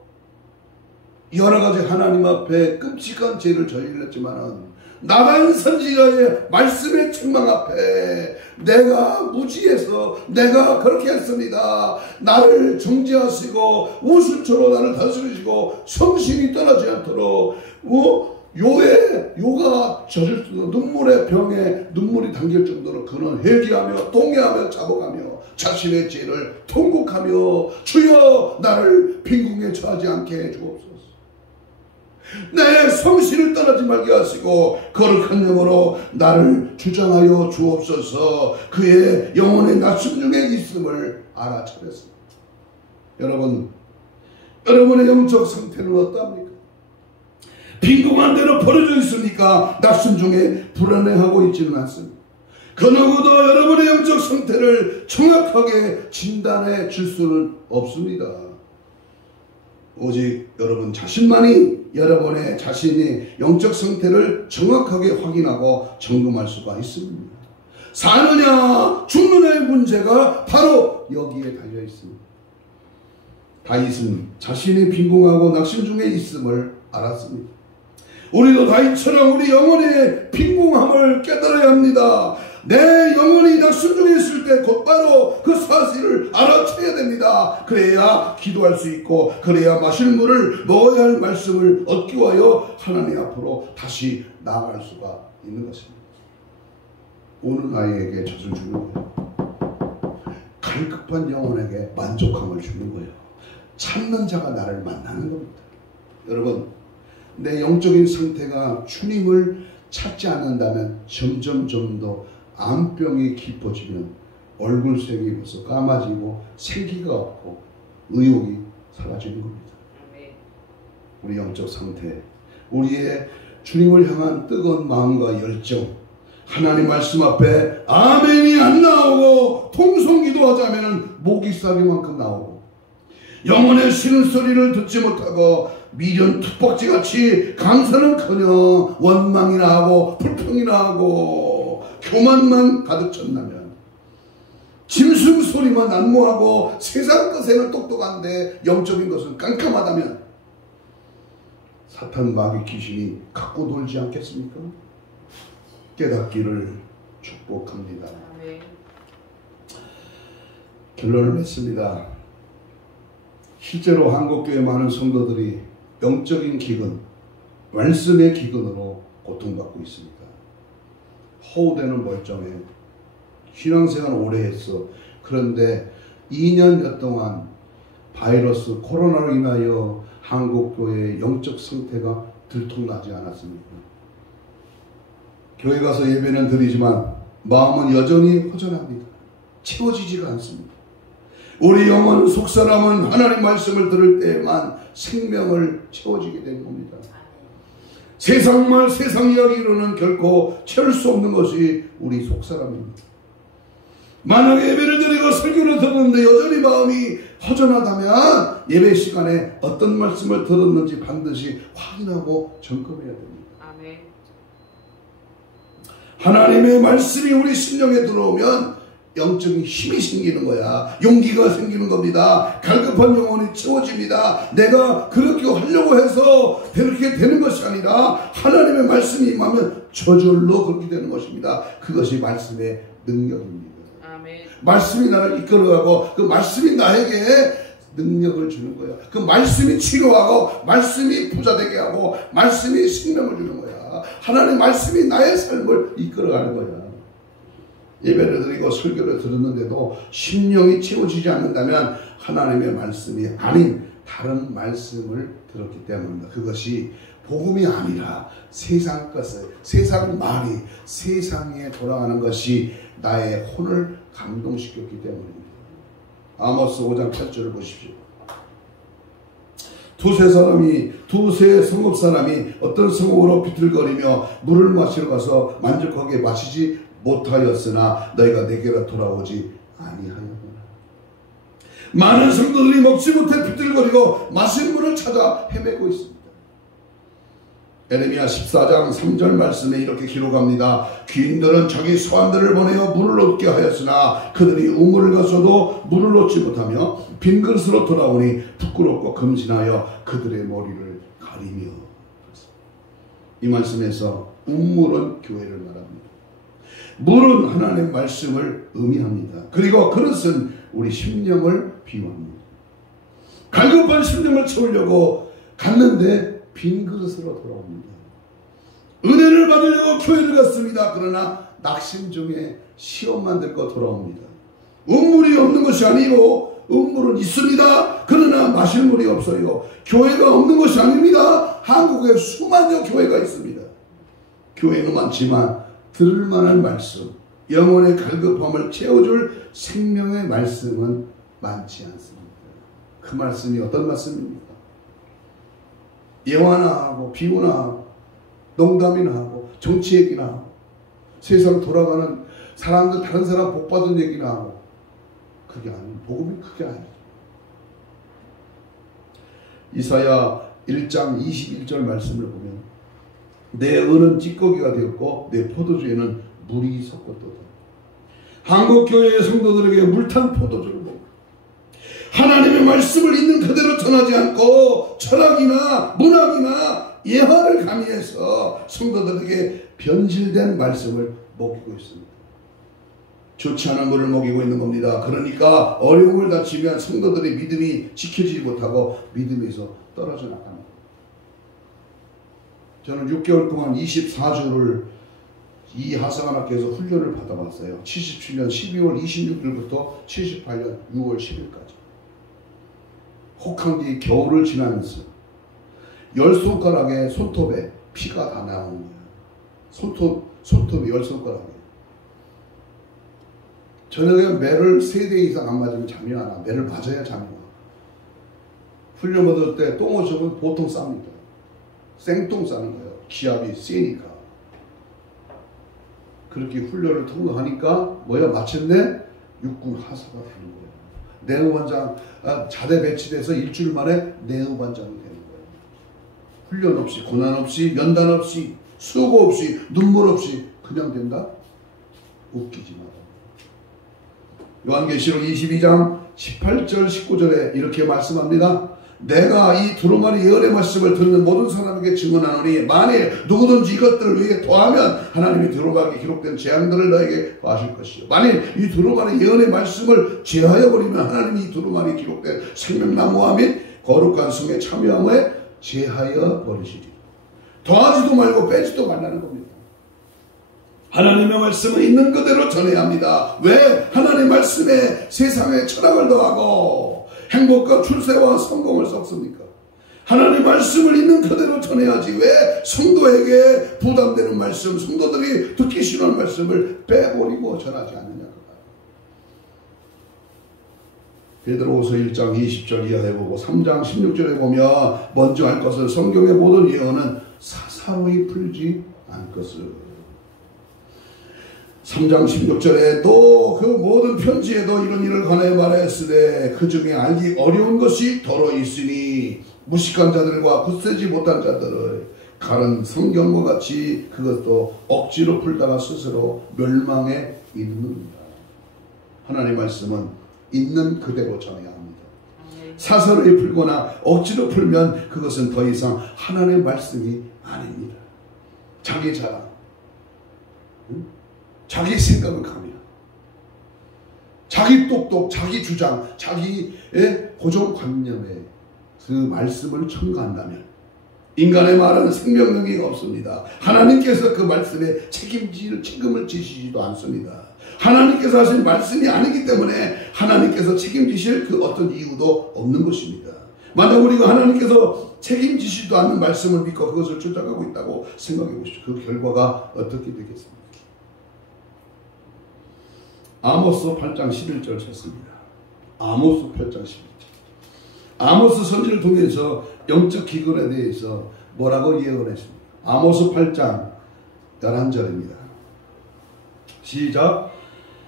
여러 가지 하나님 앞에 끔찍한 죄를 저질렀지만 나단 선지자의 말씀의 책망 앞에 내가 무지해서 내가 그렇게 했습니다. 나를 정죄하시고 우순처로 나를 다스리시고 성신이 떠나지 않도록 요가 젖을 정도로 눈물의 병에 눈물이 담길 정도로 그는 회개하며 동의하며 자복하며 자신의 죄를 통곡하며 주여 나를 빈궁에 처하지 않게 해주옵소서. 내 성신을 떠나지 말게 하시고 거룩한 영으로 나를 주장하여 주옵소서. 그의 영혼의 낙심 중에 있음을 알아차렸습니다. 여러분, 여러분의 영적 상태는 어떠합니까? 빈궁한 대로 버려져 있으니까 낙심 중에 불안해하고 있지는 않습니다. 그 누구도 여러분의 영적 상태를 정확하게 진단해 줄 수는 없습니다. 오직 여러분 자신만이 여러분의 자신의 영적 상태를 정확하게 확인하고 점검할 수가 있습니다. 사느냐 죽느냐의 문제가 바로 여기에 달려 있습니다. 다윗은 자신이 빈궁하고 낙심 중에 있음을 알았습니다. 우리도 다윗처럼 우리 영혼의 빈궁함을 깨달아야 합니다. 내 영혼이 낙심 중에 있을 때 곧바로 그 사실을 알아채야 됩니다. 그래야 기도할 수 있고 그래야 마실 물을 먹어야 할 말씀을 얻기 위하여 하나님 앞으로 다시 나아갈 수가 있는 것입니다. 오는 아이에게 젖을 주는 거예요. 갈급한 영혼에게 만족함을 주는 거예요. 찾는 자가 나를 만나는 겁니다. 여러분, 내 영적인 상태가 주님을 찾지 않는다면 점점 더 암병이 깊어지면 얼굴색이 벌써 까마지고 생기가 없고 의욕이 사라지는 겁니다. 우리 영적 상태, 우리의 주님을 향한 뜨거운 마음과 열정, 하나님 말씀 앞에 아멘이 안 나오고 통성기도 하자면 목이 쌀이만큼 나오고 영혼의 쉬는 소리를 듣지 못하고 미련 툭박지같이 감사는커녕 원망이나 하고 불평이나 하고 교만만 가득 찼나면, 짐승 소리만 난무하고 세상 것에는 똑똑한데 영적인 것은 깜깜하다면 사탄 마귀 귀신이 갖고 놀지 않겠습니까? 깨닫기를 축복합니다. 결론을 맺습니다. 실제로 한국교회 많은 성도들이 영적인 기근, 말씀의 기근으로 고통받고 있습니다. 허우대는 멀쩡해. 신앙생활 오래 했어. 그런데 2년여 동안 바이러스 코로나로 인하여 한국교회의 영적 상태가 들통나지 않았습니까? 교회 가서 예배는 드리지만 마음은 여전히 허전합니다. 채워지지가 않습니다. 우리 영혼 속사람은 하나님 말씀을 들을 때에만 생명을 채워지게 되는 겁니다. 세상 말, 세상 이야기로는 결코 채울 수 없는 것이 우리 속사람입니다. 만약에 예배를 드리고 설교를 들었는데 여전히 마음이 허전하다면 예배 시간에 어떤 말씀을 들었는지 반드시 확인하고 점검해야 됩니다. 아멘. 하나님의 말씀이 우리 심령에 들어오면 영적인 힘이 생기는 거야. 용기가 생기는 겁니다. 갈급한 영혼이 채워집니다. 내가 그렇게 하려고 해서 그렇게 되는 것이 아니라 하나님의 말씀이 임하면 저절로 그렇게 되는 것입니다. 그것이 말씀의 능력입니다. 아멘. 말씀이 나를 이끌어가고 그 말씀이 나에게 능력을 주는 거야. 그 말씀이 치료하고 말씀이 부자되게 하고 말씀이 생명을 주는 거야. 하나님 말씀이 나의 삶을 이끌어가는 거야. 예배를 드리고 설교를 들었는데도 심령이 채워지지 않는다면 하나님의 말씀이 아닌 다른 말씀을 들었기 때문입니다. 그것이 복음이 아니라 세상 것을, 세상 말이 세상에 돌아가는 것이 나의 혼을 감동시켰기 때문입니다. 아모스 5장 8절을 보십시오. 두세 성읍 사람이 어떤 성읍으로 비틀거리며 물을 마시러 가서 만족하게 마시지 못하였으나 너희가 내게로 돌아오지 아니하였구나. 많은 성도들이 먹지 못해 비틀거리고 마실 물을 찾아 헤매고 있습니다. 에레미야 14장 3절 말씀에 이렇게 기록합니다. 귀인들은 자기 소환들을 보내어 물을 얻게 하였으나 그들이 우물을 가서도 물을 얻지 못하며 빈 그릇으로 돌아오니 부끄럽고 금진하여 그들의 머리를 가리며. 이 말씀에서 우물은 교회를 말합니다. 물은 하나님의 말씀을 의미합니다. 그리고 그릇은 우리 심령을 비유합니다. 갈급한 심령을 채우려고 갔는데 빈 그릇으로 돌아옵니다. 은혜를 받으려고 교회를 갔습니다. 그러나 낙심 중에 시험만 들고 돌아옵니다. 음물이 없는 것이 아니고 음물은 있습니다. 그러나 마실 물이 없어요. 교회가 없는 것이 아닙니다. 한국에 수많은 교회가 있습니다. 교회는 많지만 들을 만한 말씀, 영혼의 갈급함을 채워줄 생명의 말씀은 많지 않습니다. 그 말씀이 어떤 말씀입니까? 예화나 하고 비유나 하고 농담이나 하고 정치 얘기나 하고 세상 돌아가는 사람들 다른 사람 복 받은 얘기나 하고 그게 아니에요. 복음이 그게 아니에요. 이사야 1장 21절 말씀을 보면 내 은은 찌꺼기가 되었고 내 포도주에는 물이 섞었도다. 한국교회의 성도들에게 물탄 포도주를 먹고 하나님의 말씀을 있는 그대로 전하지 않고 철학이나 문학이나 예화를 가미해서 성도들에게 변질된 말씀을 먹이고 있습니다. 좋지 않은 물을 먹이고 있는 겁니다. 그러니까 어려움을 다치면 성도들의 믿음이 지켜지지 못하고 믿음에서 떨어져 나갑니다. 저는 6개월 동안 24주를 이 하상한학교에서 훈련을 받아봤어요. 77년 12월 26일부터 78년 6월 10일까지. 혹한기 겨울을 지나면서 10손가락에 손톱에 피가 다 나오는 거예요. 손톱이 10손가락에. 저녁에 매를 3대 이상 안 맞으면 잠이 안 와. 매를 맞아야 잠이 와. 훈련 받을 때 똥오줌은 보통 쌉니다. 생똥 싸는 거예요. 기압이 세니까. 그렇게 훈련을 통과하니까 뭐야 마침내 육군 하사가 되는 거예요. 내후반장 자대 배치돼서 일주일 만에 내후반장이 되는 거예요. 훈련 없이, 고난 없이, 연단 없이, 수고 없이, 눈물 없이 그냥 된다? 웃기지 마라. 요한계시록 22장 18절 19절에 이렇게 말씀합니다. 내가 이 두루마리 예언의 말씀을 듣는 모든 사람에게 증언하노니 만일 누구든지 이것들을 위해 더하면 하나님이 두루마리에 기록된 재앙들을 너에게 더하실 것이요. 만일 이 두루마리 예언의 말씀을 제하여 버리면 하나님이 이 두루마리에 기록된 생명나무와 및 거룩한 성에 참여함에 제하여 버리시리. 더하지도 말고 빼지도 말라는 겁니다. 하나님의 말씀은 있는 그대로 전해야 합니다. 왜? 하나님의 말씀에 세상의 철학을 더하고 행복과 출세와 성공을 섞습니까? 하나님의 말씀을 있는 그대로 전해야지 왜 성도에게 부담되는 말씀, 성도들이 듣기 싫어하는 말씀을 빼버리고 전하지 않느냐. 베드로후서 1장 20절 이하에 보고 3장 16절에 보면 먼저 할 것은 성경의 모든 예언은 사사로이 풀지 않것을. 3장 16절에 또 그 모든 편지에도 이런 일을 관하여 말하였으되 그 중에 알기 어려운 것이 더러 있으니 무식한 자들과 굳세지 못한 자들을 가른 성경과 같이 그것도 억지로 풀다가 스스로 멸망에 이르느니라. 하나님의 말씀은 있는 그대로 전해야 합니다. 사설을 풀거나 억지로 풀면 그것은 더 이상 하나님의 말씀이 아닙니다. 자기 자랑, 자기 생각을 가며 자기 똑똑, 자기 주장, 자기의 고정관념에 그 말씀을 첨가한다면 인간의 말은 생명력이 없습니다. 하나님께서 그 말씀에 책임을 지시지도 않습니다. 하나님께서 하신 말씀이 아니기 때문에 하나님께서 책임지실 그 어떤 이유도 없는 것입니다. 만약 우리가 하나님께서 책임지시지도 않는 말씀을 믿고 그것을 주장하고 있다고 생각해 보십시오. 그 결과가 어떻게 되겠습니까? 아모스 8장 11절 찾습니다. 아모스 8장 11절. 아모스 선지를 통해서 영적 기근에 대해서 뭐라고 예언을 했습니까? 아모스 8장 11절입니다. 시작.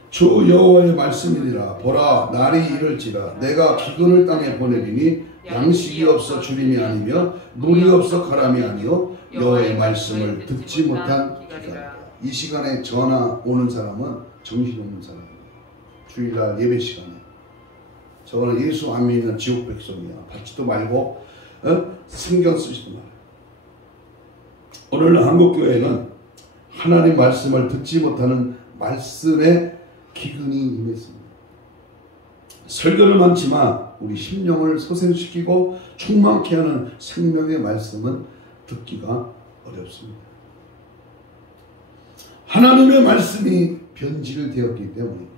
주 여호와의 말씀이니라. 보라, 날이 이를지라. 내가 기근을 땅에 보내리니 양식이 없어 주림이 아니며 물이 없어 가람이 아니요 여호와의 말씀을 듣지 못한 기간이다. 이 시간에 전화 오는 사람은 정신없는 사람입니다. 주일날 예배 시간에 저거는 예수 안 믿는 지옥 백성이야. 받지도 말고 신경 쓰지도 말아요. 오늘 한국교회는 하나님 말씀을 듣지 못하는 말씀에 기근이 임했습니다. 설교는 많지만 우리 심령을 소생시키고 충만케 하는 생명의 말씀은 듣기가 어렵습니다. 하나님의 말씀이 변질되었기 때문입니다.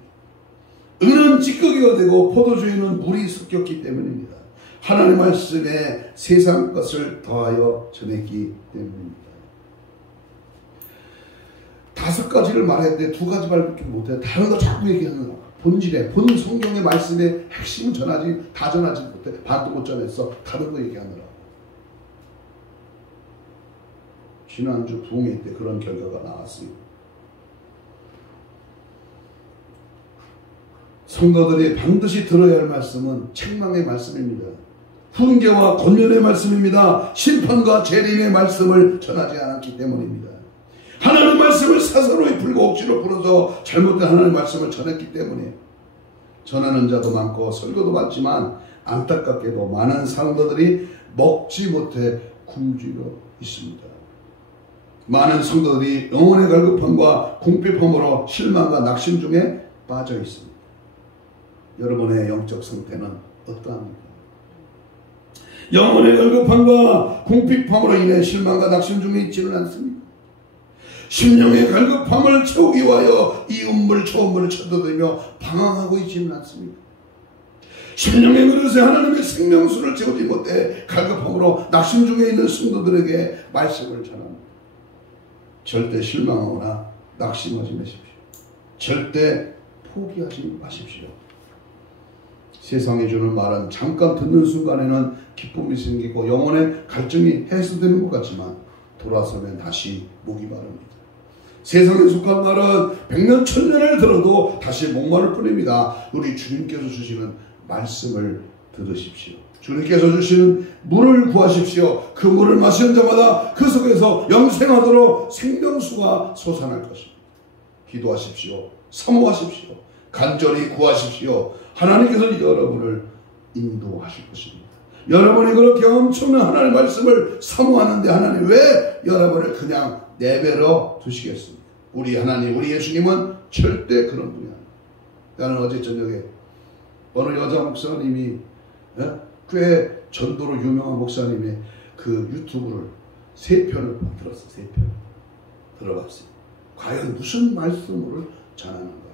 은은 찌꺼기가 되고 포도주에는 물이 섞였기 때문입니다. 하나님의 말씀에 세상 것을 더하여 전했기 때문입니다. 5가지를 말했는데 2가지밖에 못해요. 다른 거 자꾸 얘기하는 거. 본질에, 본 성경의 말씀의 핵심은 다 전하지 못해. 반도 못 전했어. 다른 거 얘기하느라고. 지난주 부흥회 때 그런 결과가 나왔어요. 성도들이 반드시 들어야 할 말씀은 책망의 말씀입니다. 훈계와 권면의 말씀입니다. 심판과 재림의 말씀을 전하지 않았기 때문입니다. 하나님의 말씀을 사사로이 풀고 억지로 풀어서 잘못된 하나님의 말씀을 전했기 때문에 전하는 자도 많고 설교도 많지만 안타깝게도 많은 성도들이 먹지 못해 굶주려 있습니다. 많은 성도들이 영혼의 갈급함과 궁핍함으로 실망과 낙심 중에 빠져 있습니다. 여러분의 영적 상태는 어떠합니까? 영혼의 갈급함과 궁핍함으로 인해 실망과 낙심 중에 있지는 않습니다. 심령의 갈급함을 채우기 위하여 이 음물 저음물을 쳐들며 방황하고 있지는 않습니다. 심령의 그릇에 하나님의 생명수를 채우지 못해 갈급함으로 낙심 중에 있는 성도들에게 말씀을 전합니다. 절대 실망하거나 낙심하지 마십시오. 절대 포기하지 마십시오. 세상이 주는 말은 잠깐 듣는 순간에는 기쁨이 생기고 영혼의 갈증이 해소되는 것 같지만 돌아서면 다시 목이 마릅니다. 세상에 속한 말은 100년 1000년을 들어도 다시 목마를 뿐입니다. 우리 주님께서 주시는 말씀을 들으십시오. 주님께서 주시는 물을 구하십시오. 그 물을 마시는 자마다 그 속에서 영생하도록 생명수가 솟아날 것입니다. 기도하십시오. 사모하십시오. 간절히 구하십시오. 하나님께서 여러분을 인도하실 것입니다. 여러분이 그렇게 엄청난 하나님의 말씀을 사모하는데 하나님 왜 여러분을 그냥 내버려 두시겠습니까? 우리 하나님, 우리 예수님은 절대 그런 분이 아닙니다. 나는 어제 저녁에 어느 여자 목사님이 꽤 전도로 유명한 목사님의 그 유튜브를 3편을 들었어요. 3편 들어봤어요. 과연 무슨 말씀을 전하는가.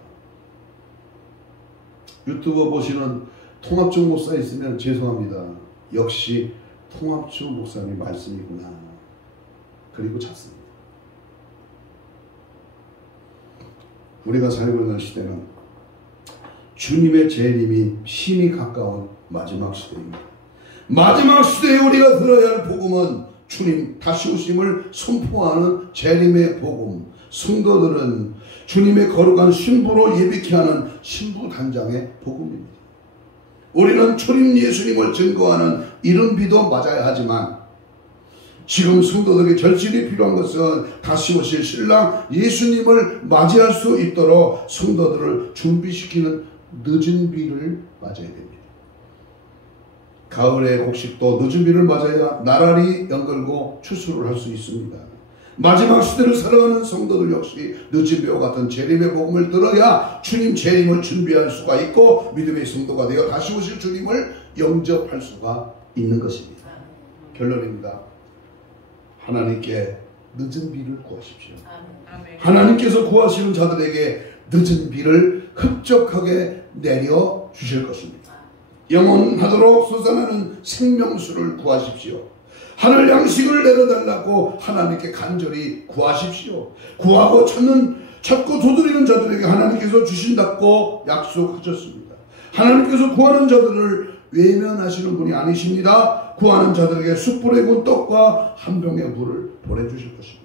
유튜브 보시는 통합중 목사 있으면 죄송합니다. 역시 통합중 목사님 말씀이구나. 그리고 잤습니다. 우리가 살고 있는 시대는 주님의 재림이 심히 가까운 마지막 시대입니다. 마지막 시대에 우리가 들어야 할 복음은 주님 다시 오심을 선포하는 재림의 복음. 성도들은 주님의 거룩한 신부로 예비케 하는 신부단장의 복음입니다. 우리는 초림 예수님을 증거하는 이름비도 맞아야 하지만 지금 성도들에게 절실히 필요한 것은 다시 오실 신랑 예수님을 맞이할 수 있도록 성도들을 준비시키는 늦은 비를 맞아야 됩니다. 가을의 곡식도 늦은 비를 맞아야 나란히 연결고 추수를 할 수 있습니다. 마지막 시대를 살아가는 성도들 역시 늦은 비와 같은 재림의 복음을 들어야 주님 재림을 준비할 수가 있고 믿음의 성도가 되어 다시 오실 주님을 영접할 수가 있는 것입니다. 결론입니다. 하나님께 늦은 비를 구하십시오. 하나님께서 구하시는 자들에게 늦은 비를 흡족하게 내려 주실 것입니다. 영원하도록 솟아나는 생명수를 구하십시오. 하늘 양식을 내려달라고 하나님께 간절히 구하십시오. 구하고 찾고 두드리는 자들에게 하나님께서 주신다고 약속하셨습니다. 하나님께서 구하는 자들을 외면하시는 분이 아니십니다. 구하는 자들에게 숯불에 구운 떡과 한 병의 물을 보내주실 것입니다.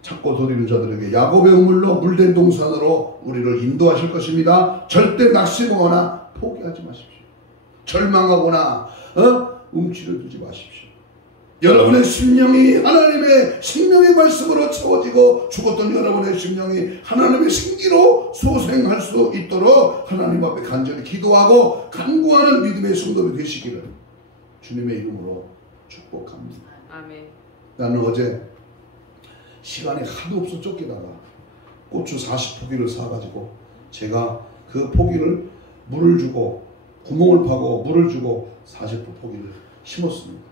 찾고 두드리는 자들에게 야곱의 우물로 물된 동산으로 우리를 인도하실 것입니다. 절대 낙심하거나 포기하지 마십시오. 절망하거나 움츠려 두지 마십시오. 여러분의 심령이 하나님의 생명의 말씀으로 채워지고 죽었던 여러분의 심령이 하나님의 생기로 소생할 수 있도록 하나님 앞에 간절히 기도하고 간구하는 믿음의 성도가 되시기를 주님의 이름으로 축복합니다. 아멘. 나는 어제 시간이 하도 없어 쫓기다가 고추 40포기를 사가지고 제가 그 포기를 물을 주고 구멍을 파고 물을 주고 40포기를 심었습니다.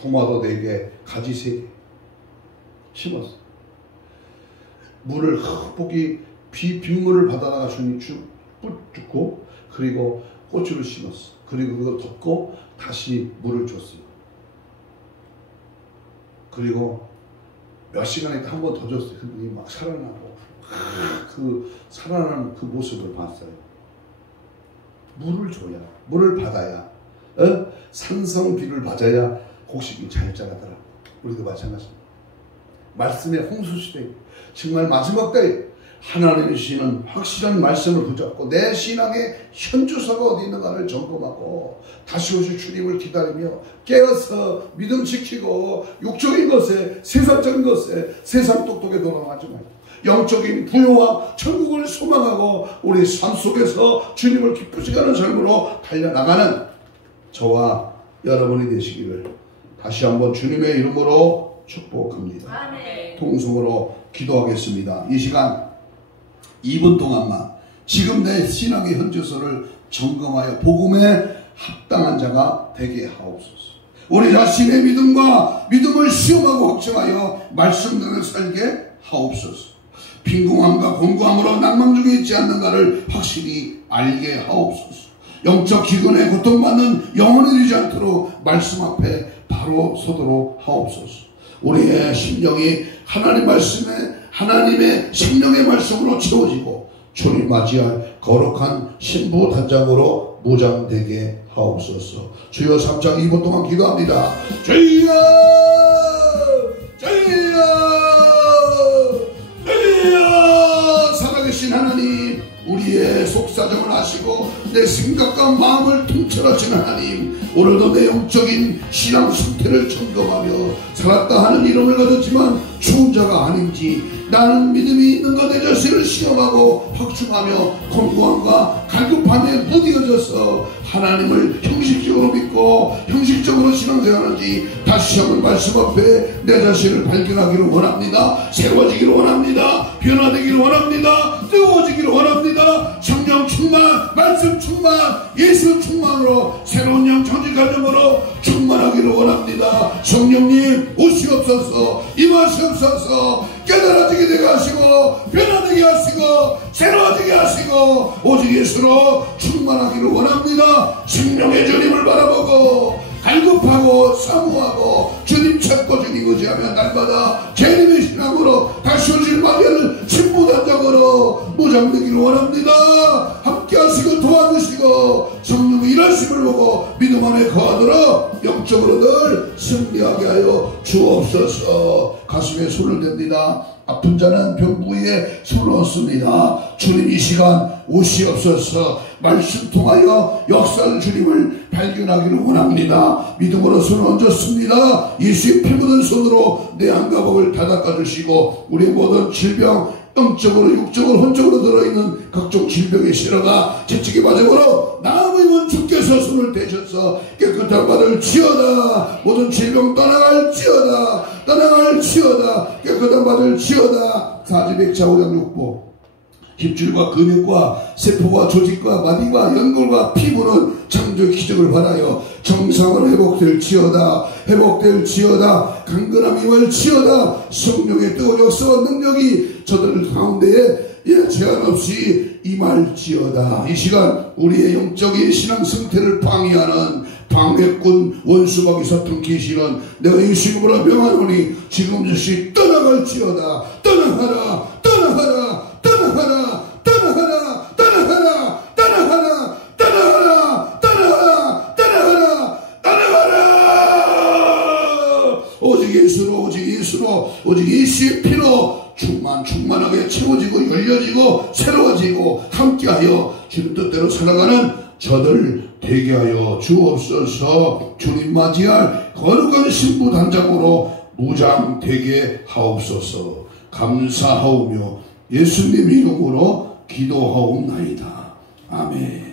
토마토 4개, 가지 3개 심었어요. 물을 흙폭이 빗물을 받아다가 붓고 그리고 고추를 심었어. 그리고 그걸 덮고 다시 물을 줬어요. 그리고 몇 시간 있다 한 번 더 줬어요. 근데 막 살아나고 그 살아나는 그 모습을 봤어요. 물을 줘야, 물을 받아야, 산성비를 맞아야 곡식이 잘 자라더라고. 우리도 마찬가지입니다. 말씀의 홍수시대, 정말 마지막 때 하나님의 주시는 확실한 말씀을 붙잡고 내 신앙의 현주소가 어디 있는가를 점검하고 다시 오실 주님을 기다리며 깨어서 믿음 지키고 육적인 것에 세상적인 것에 세상 똑똑에 돌아가지 말고 영적인 부요와 천국을 소망하고 우리 삶 속에서 주님을 기쁘시게 하는 삶으로 달려나가는 저와 여러분이 되시기를 다시 한번 주님의 이름으로 축복합니다. 아멘. 통성으로 기도하겠습니다. 이 시간 2분 동안만 지금 내 신앙의 현주소를 점검하여 복음에 합당한 자가 되게 하옵소서. 우리 자신의 믿음과 믿음을 시험하고 확증하여 말씀대로 살게 하옵소서. 빈궁함과 곤고함으로 낭망 중에 있지 않는가를 확실히 알게 하옵소서. 영적 기근에 고통받는 영혼이 되지 않도록 말씀 앞에 바로 서도록 하옵소서. 우리의 심령이 하나님 말씀에 하나님의 생명의 말씀으로 채워지고 주님 맞이할 거룩한 신부 단장으로 무장되게 하옵소서. 주여 3장 2분 동안 기도합니다. 주여 주여 주여 살아계신 되신 하나님, 우리의 속사정을 아시고 내 생각과 마음을 통찰하신 하나님, 오늘도 내 영적인 신앙 상태를 점검하며 살았다 하는 이름을 가졌지만 좋은 자가 아닌지, 나는 믿음이 있는가 내 자신을 시험하고 확증하며 공고함과 갈급함에 무디어져서 하나님을 형식적으로 믿고 형식적으로 신앙생활하는지 다시 한번 말씀 앞에 내 자신을 발견하기를 원합니다. 새로워지기를 원합니다. 변화되기를 원합니다. 뜨거워지기를 원합니다. 성령 충만, 말씀 충만, 예수 충만으로 새로운 영 정직가정으로 충만하기를 원합니다. 성령님 오시옵소서, 임하시옵소서. 깨달아지게 되게 하시고 변화되게 하시고 새로워지게 하시고 오직 예수로 충만하기를 원합니다. 생명의 주님을 바라보고 갈급하고 사모하고 주님 찾고 주님 의지하며 날마다 재림의 신앙으로 다시 오실 마리아를 신부단장으로 무장되기를 원합니다. 함께 하시고 도와주시고 성령의 일하심을 보고 믿음 안에 거하도록 영적으로 늘 승리하게 하여 주옵소서. 가슴에 손을 댑니다. 아픈 자는 병 부위에 손을 얹습니다. 주님 이 시간 오시옵소서. 말씀 통하여 역사를 주님을 발견하기를 원합니다. 믿음으로 손을 얹었습니다. 예수의 피 묻은 손으로 내 안가복을 다닦아 주시고 우리의 모든 질병, 영적으로 육적으로 혼적으로 들어있는 각종 질병의 실어가 채찍의 마정으로 나무임은 주께서 손을 대셔서 깨끗한 바를 지어다. 모든 질병 떠나갈지어다. 떠나갈지어다. 깨끗한 바를 지어다. 사지백차 오장육부 힘줄과 근육과 세포와 조직과 마디와 연골과 피부는 창조의 기적을 받아요. 정상으로 회복될지어다. 회복될지어다. 강건함이 월지어다. 성령의 뜨거운 역사와 능력이 저들 가운데에 제한 없이 임할지어다. 이 시간 우리의 영적인 신앙 상태를 방해하는 방해꾼 원수마귀 통키시는 내가 예수님으로 명하노니 지금 즉시 떠나갈지어다. 떠나가라. 떠나가라. 떠나가라. 떠나가라. 떠나가라. 떠나가라. 떠나가라. 떠나가라. 떠나가라. 떠나가라. 오직 예수로, 오직 예수로, 오직 예수의 피로 충만하게 채워지고 열려지고 새로워지고 함께하여 주님 뜻대로 살아가는 저들 되게 하여 주옵소서. 주님 맞이할 거룩한 신부 단장으로 무장되게 하옵소서. 감사하오며 예수님 이름으로 기도하옵나이다. 아멘.